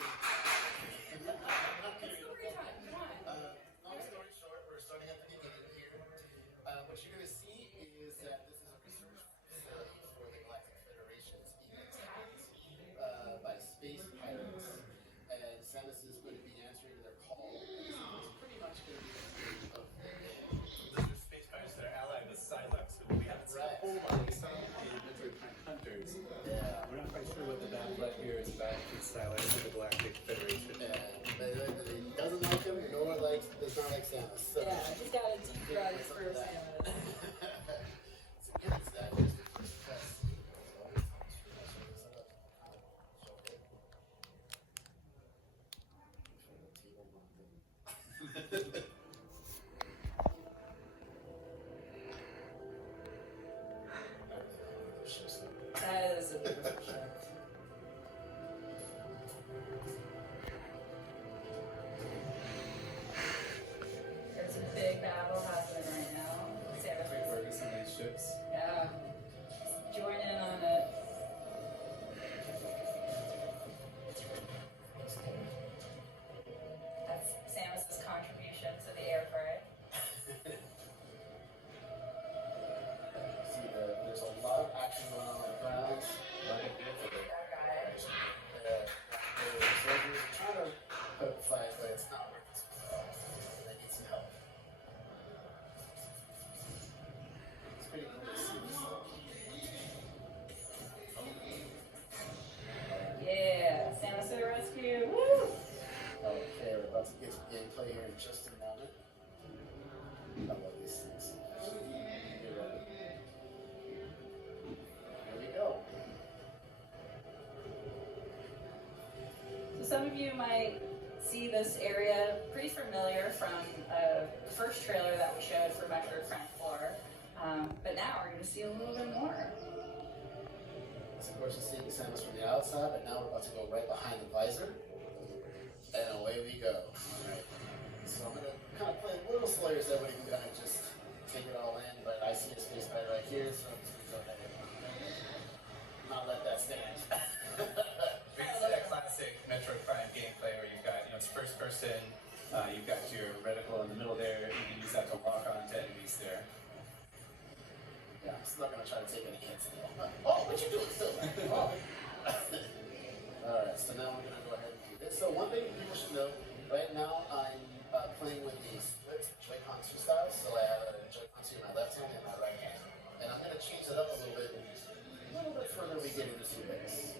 Long story short, we're starting at the beginning here. What you're going to see is that this is a research facility for the Galactic Federation's being attacked by space pirates. And Samus is going to be answering their call. It's pretty much going to be the stage of the game. Those are space pirates that are allied with Silex, who we haven't seen a whole lot. We saw them in Metroid Prime Hunters. Yeah. We're not quite sure what the battle left here is about with Silex and the Galactic Federation. He doesn't like him, nor does not like Samus. So. Yeah, he's got a deep grudge for Samus. So yes, that is the first test. That is a beautiful shot. There's a big battle happening right now. Samus Great is, work with some of these ships. yeah, join in on it. That's Samus's contribution to the air freight. See, there's a lot of action going on the ground. That guy. The soldiers are trying to put up fight, but it's not working so well. They need some help. It's pretty cool to see this stuff. Yeah, Samus to the rescue. Woo! Okay, we're about to get to gameplay here in just a moment. I love these things. You're right. Here we go. So some of you might see this area pretty familiar from the first trailer that we showed for Metroid Prime 4. But now we're going to see a little bit more. So of course you're seeing Samus from the outside, but now we're about to go right behind the visor. And away we go. Alright. So I'm gonna kind of play a little slower so everybody can kind of just take it all in, but I see a space pirate right here, so I'm just gonna go ahead and not let that stand. We can see that classic Metroid Prime gameplay where you've got, it's first person, you've got your reticle in the middle there, you can use that to lock onto enemies there. Yeah, I'm still not gonna try to take any hits though. Oh, what you doing still? Oh. Alright, so now we're gonna go ahead and do this. So one thing people should know, right now I'm playing with the split Joy-Con 2 styles. So I have a Joy-Con 2 in my left hand and my right hand. And I'm gonna change it up a little bit further we get into this.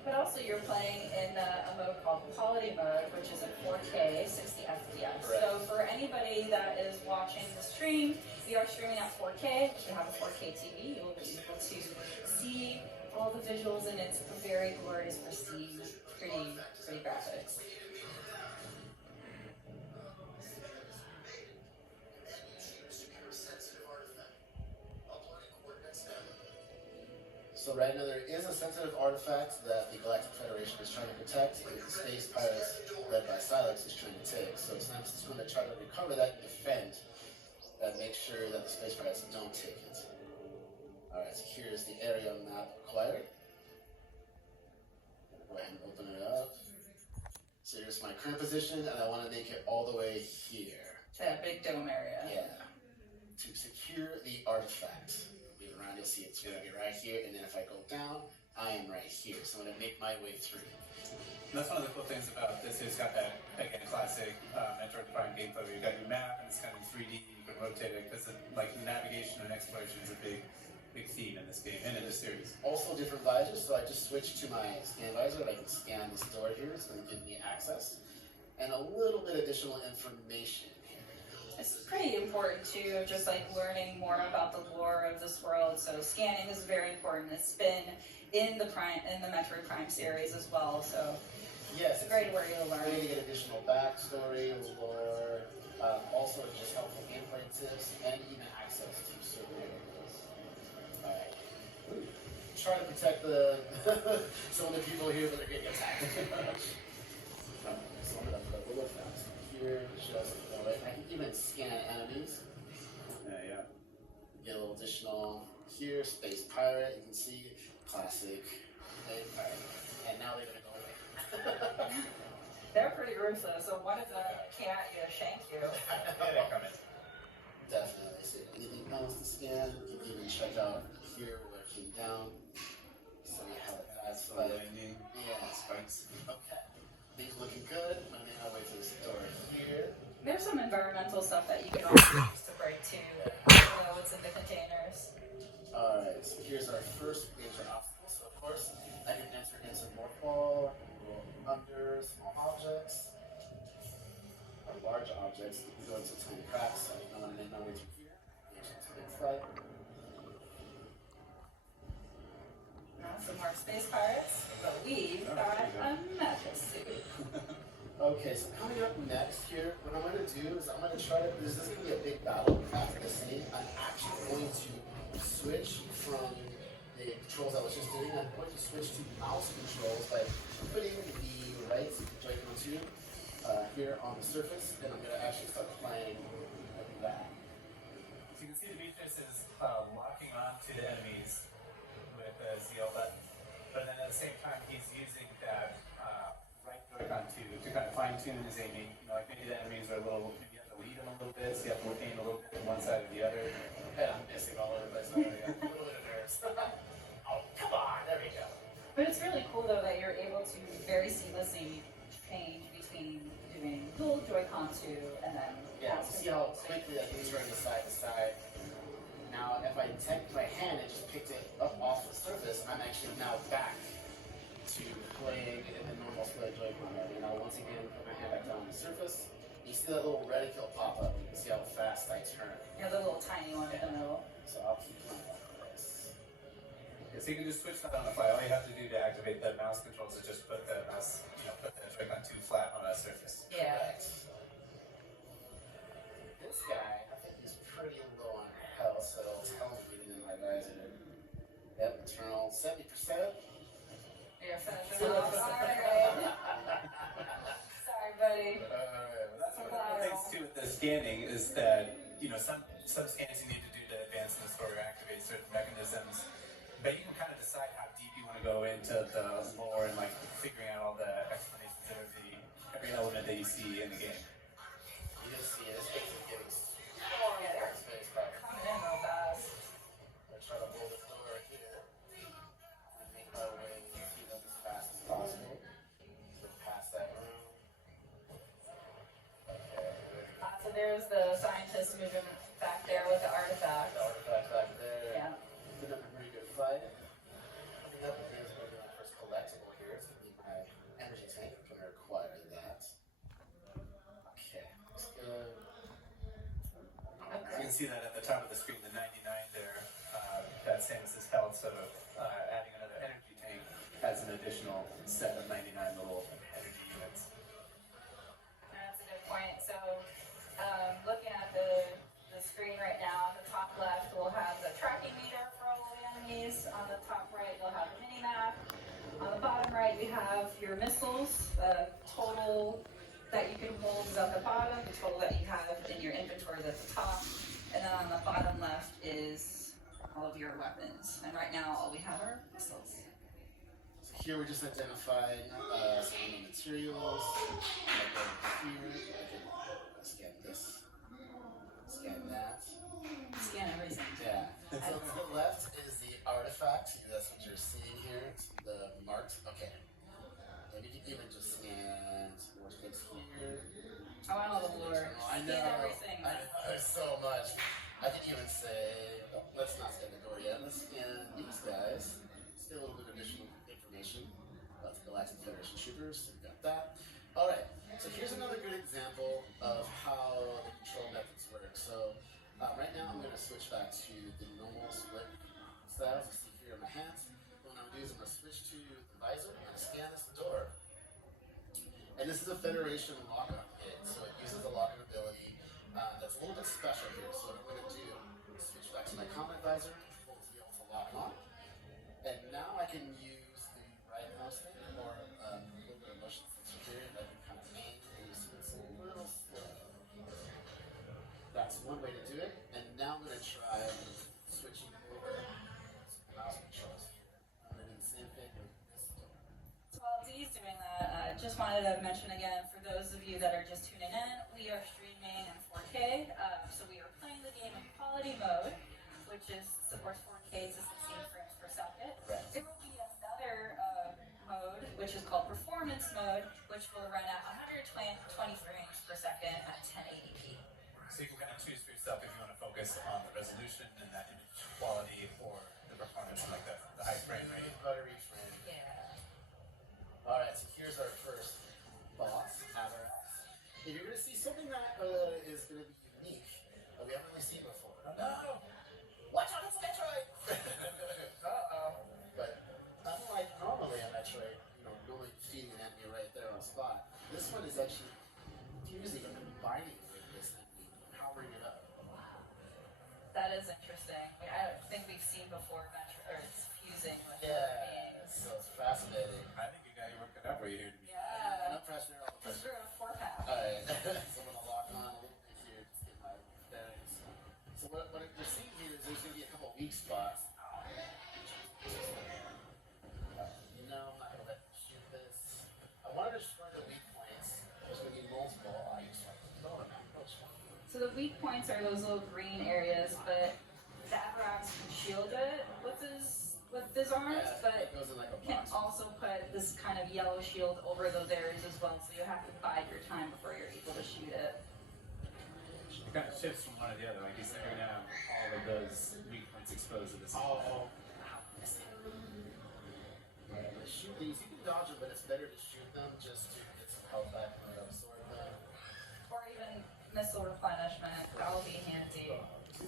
But also you're playing in a mode called Quality Mode, which is a 4K 60 FPS. Correct. So for anybody that is watching the stream, we are streaming at 4K. If you have a 4K TV, you will be able to see all the visuals, and it's very glorious, pristine, pretty graphics. So right now there is a sensitive artifact that the Galactic Federation is trying to protect, and the space pirates led by Silex is trying to take. So Samus is going to try to recover that and defend and make sure that the space pirates don't take it. Alright, so here's the area map required. Go ahead and open it up. So here's my current position, and I want to make it all the way here. To that big dome area. Yeah. To secure the artifact. Move around, you'll see it's going to be right here, and then if I go down, I am right here. So I'm going to make my way through. And that's one of the cool things about this. It's got that, again, classic Metroid Prime gameplay where you've got your map and it's kind of 3D, you can rotate it, because navigation and exploration is a big theme in this game and in this series. Also different visors, so I just switched to my scan visor. I can scan this door here, it's going to give me access. And a little bit additional information here. It's pretty important too, just like learning more about the lore of this world. So scanning is very important. It's been in the Metroid Prime series as well. So yes, it's a great way to learn. Way to get additional backstory, lore, also just helpful gameplay tips, and even access to certain areas. Alright. Try to protect some of the people here that are getting attacked. So I'm gonna put a little fast here, just right. I can even scan enemies. Yeah. Get a little additional here, Space Pirate, you can see classic Space Pirate. And now they're gonna go away. ruthless. So what if I came at you to shank you? Yeah, they're coming. Definitely. So anything else to scan? You can even check out here where it came down. So we have that spike. Yeah. Spikes. Okay. These looking good. I'm making my way to this door here. There's some environmental stuff that you can also use to break too. You know what's in the containers. Alright, so here's our first major obstacle. So of course, I can enter into more ball, roll under small objects, or large objects. You can go into tiny cracks. So I want to make my way through here. Here's a big fight. Now some more space pirates, but we've got a magic suit. Okay, so coming up next here, what I'm going to do is I'm going to try to, this is going to be a big battle after the scene. I'm actually going to switch from the controls I was just doing. I'm going to switch to mouse controls by putting the right Joy-Con 2 here on the surface, and I'm going to actually start playing like that. So you can see Demetrius is locking on to the enemies with the ZL button, but then at the same time he's using that right Joy-Con to kind of fine-tune his aiming. You know, like maybe the enemies are a little, maybe you have to lead them a little bit, so you have to aim a little bit to one side or the other. And I'm missing all over the place already. A little bit of nerves. Oh, come on, there we go. But it's really cool though that you're able to very seamlessly change between doing dual Joy-Con 2 and then Yeah, see how quickly I can turn it side to side. Now, if I take my hand and just picked it up off the surface, I'm actually now back to playing in the normal split Joy-Con mode. And I'll once again put my hand back down on the surface. You see that little reticle pop up. You can see how fast I turn. Yeah, the little tiny one in the middle. So I'll keep playing like this. Okay, so you can just switch that on the fly. All you have to do to activate the mouse controls is just put the mouse, put the Joy-Con 2 flat on a surface. Yeah. Correct. This guy, I think he's pretty low on health, so it'll tell me reading in my visor. Yep, internal 70%. You're finishing off. Alright. Sorry, buddy. Alright, well, that's one of the things too with the scanning is that, some scans you need to do to advance in the story or activate certain mechanisms, but you can kind of decide how deep you want to go into the lore and like figuring out all the explanations of every element that you see in the game. You can see this thing is getting Yeah, space back. coming in real fast. I try to hold the door here and make my way through them as fast as possible. Past that room. Okay. So there's the scientist moving back there with the artifact. The artifact back there. Yeah. Been up a pretty good fight. Coming up is going to be my first collectible here. It's going to be my energy tank. I'm going to require that. Okay, let's go. You can see that at the top of the screen, the 99 there, that Samus's health, so adding another energy tank has an additional set of 99 little energy units. That's a good point. So, looking at the screen right now, on the top left, we'll have the tracking meter for all the enemies. On the top right, you'll have the mini map. On the bottom right, we have your missiles. The total that you can hold is at the bottom. The total that you have in your inventory is at the top. And then on the bottom left is all of your weapons. And right now, all we have are missiles. So here we just identified some of the materials. I go here. I can scan this. Scan that. Scan everything. Yeah. And so to the left is the artifact. That's what you're seeing here. It's the marked. Okay. And you can even just scan more things here. I want all the lore. I know. Scan everything. I know. There's so much. I can even say, let's not scan the door yet. Let's scan these guys. Still a little bit of additional information about the Galactic Federation troopers. So we got that. All right. So here's another good example of how the control methods work. So right now I'm going to switch back to the normal split styles. You see here in my hands. What I'm going to do is I'm going to switch to the visor. I'm going to scan this door. And this is a Federation lock-on hit, so it uses the lock-on ability that's a little bit special here. So what I'm going to do is switch back to my combat visor, hold the to lock on, and now I can use the right mouse thing or a little bit of motion sensor here that I can kind of aim, and you see it's a little slow. That's one way to do it, and now I'm going to try switching over to mouse controls here. I'm going to do the same thing with this door. While Dee's doing that, just wanted to mention again, for those of you that are just tuning in, we are streaming in 4K. So we are playing the game in quality mode, which supports 4K to 16 frames per second. Right. There will be another mode, which is called performance mode, which will run at 120 frames per second at 1080p. So you can kind of choose for yourself if you want to focus on the resolution and that image quality or the performance and like the high frame rate. Buttery frame. Yeah. Alright, so here's our first boss, Avarax. And you're going to see something that is going to be unique that we haven't really seen before. No! Watch out, it's Metroid! Uh-oh. But unlike normally a Metroid, normally feeding an enemy right there on the spot, this one is actually fusing and combining with this enemy, powering it up. That is interesting. I don't think we've seen before Metroid, or it's fusing with other Yeah, games. so it's fascinating. I think you got your work cut out for you here. Yeah. No pressure, no Just pressure. grew a 4-pack. Alright, so I'm gonna lock on a little bit here to get my bearings. So what you're seeing here is there's gonna be a couple weak spots. I'm not gonna let you shoot this. I wanted to destroy the weak points. There's gonna be multiple. I just like throw them out. So the weak points are those little green areas, but the Avarax can shield it with his arms, Yeah, but it goes in like a can box. also put this kind of yellow shield over those areas as well, so you have to bide your time before you're able to shoot it. It kind of shifts from one to the other. Like you said, you're gonna have all of those weak points exposed at the same time. Shoot these. You can dodge them, but it's better to shoot them just to get some health back and absorb them. Or even missile replenishment, that will be handy.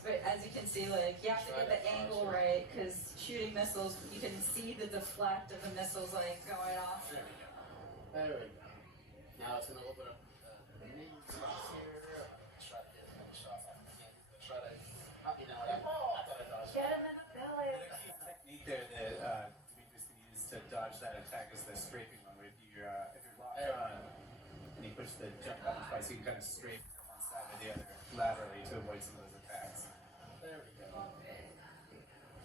But as you can see, like, you have to get the angle right, because shooting missiles, you can see the deflect of the missiles, like, going off. There we go. There we go. Now it's gonna open up the main spots here. Try to get as many shots off. Try to. You know what? I thought I dodged. Get him in the belly! The technique there that Demetrius can use to dodge that attack is the strafing one. Where if you're locked on and you push the jump button twice, you can kind of strafe from one side or the other laterally to avoid some of those attacks. There we go.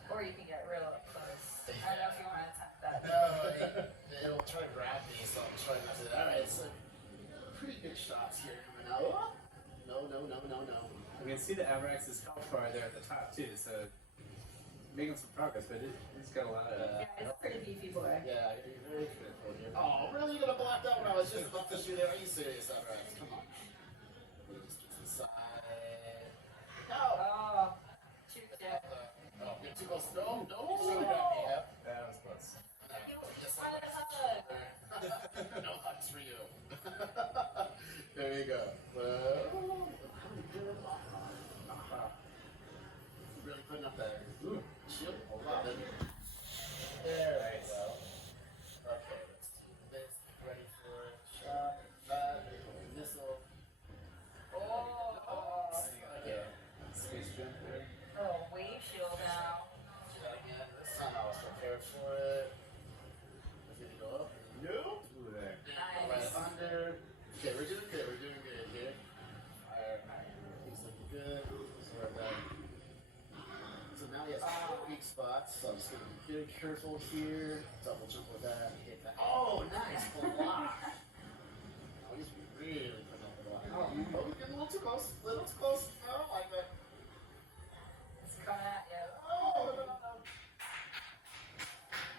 Or you can get real up close. I don't know if you want to attack that. No, it'll try to grab me, so I'm trying not to. Alright, so pretty good shots here coming out. No. We can see the Avarax's health bar there at the top too, so making some progress, but it's got a lot of. Yeah, it's a pretty beefy boy. Yeah, you're very critical here. Oh, really? You're gonna block that when I was just about to shoot it? Are you serious? Alright, come on. Let me just get to the side. No! Oh, shoot it. Oh, you're too close. No. Oh. You should have got me. Yep. That was close. You wanted a hug. No hugs for you. There you go. Well, really putting up that shield. Hold on. There we go. Okay, let's do this. Ready for a shot. That. Missile. Oh. Okay. Space jump there. Oh, wave shield now. Do that again. This time I was prepared for it. It's gonna go up. Nope. Ooh, there. Nice. Right under. Okay, we're doing good. We're doing good here. Alright. Things looking good. So we're done. So now he has 4 weak spots. So I'm just gonna be very careful here. Double jump with that. Hit that. Oh, nice block. Now he's really putting up the block. Oh, we're getting a little too close. A little too close. I don't like that. It's coming at you. Oh, no.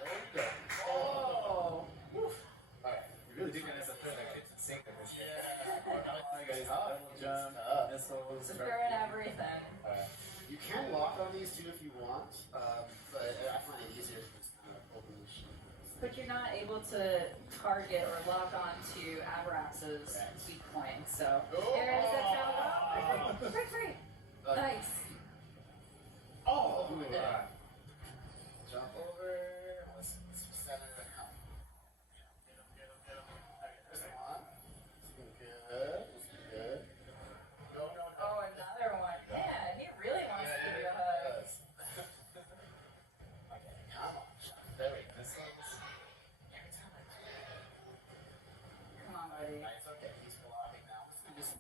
There we go. Oh. Woof. Alright. You really do get us a throw that kitchen sink in this game. Yeah. Guys, double jump, missiles, It's throwing everything. You can lock on these too if you want, but I find it easier to just kind of open the sheet. But you're not able to target or lock onto Avarax's weak point, so. There it is, that tail. Oh, free. Nice. Oh, Ooh, yeah. Jump over. Let's center the count. Get him. Okay, there's one. Looking good. No. Oh, another one. Man, he really wants to give you a hug. Yes. Okay, come on. There we go. This one's Come on, buddy. Nice, okay, he's blocking now. Just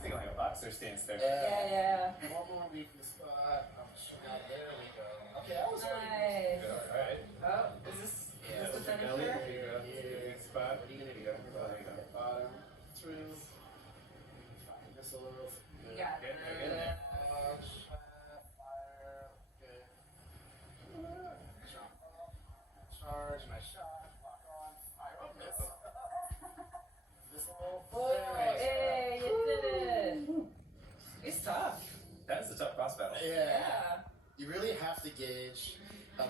thinking like a boxer stance there. Yeah. one more weakness spot. I'm shooting out. There we go. Okay, that was Nice. Alright. Oh, is this the Belly, finisher? here you go. Good spot. What are you gonna do? through. Fire missiles. Good. Yeah. Good, good, good. Fire. Okay. Jump off. Charge. Nice shot. Lock on. Fire. Oh, miss. Missile. Hey, you did it. It's tough. That is a tough boss battle. Yeah. You really have to gauge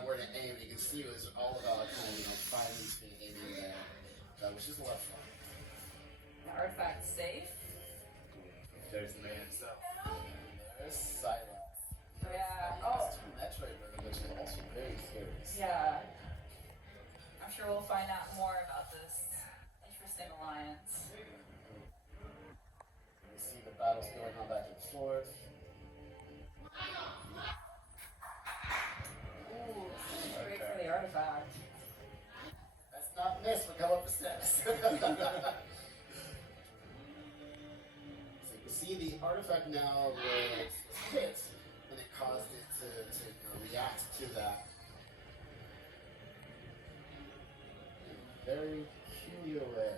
where to aim. You can see it was all about kind of, finding and aiming there, which is a lot of fun. The artifact's safe. There's the man himself. There's Silence. Yeah. Oh. Metroid, which is also very scary. Yeah. I'm sure we'll find out more about this interesting alliance. You see the battles going on back and forth. Ooh, great for the artifact. That's not miss. We'll come up the steps. So you can see the artifact now was hit, and it caused it to react to that. Very peculiar way.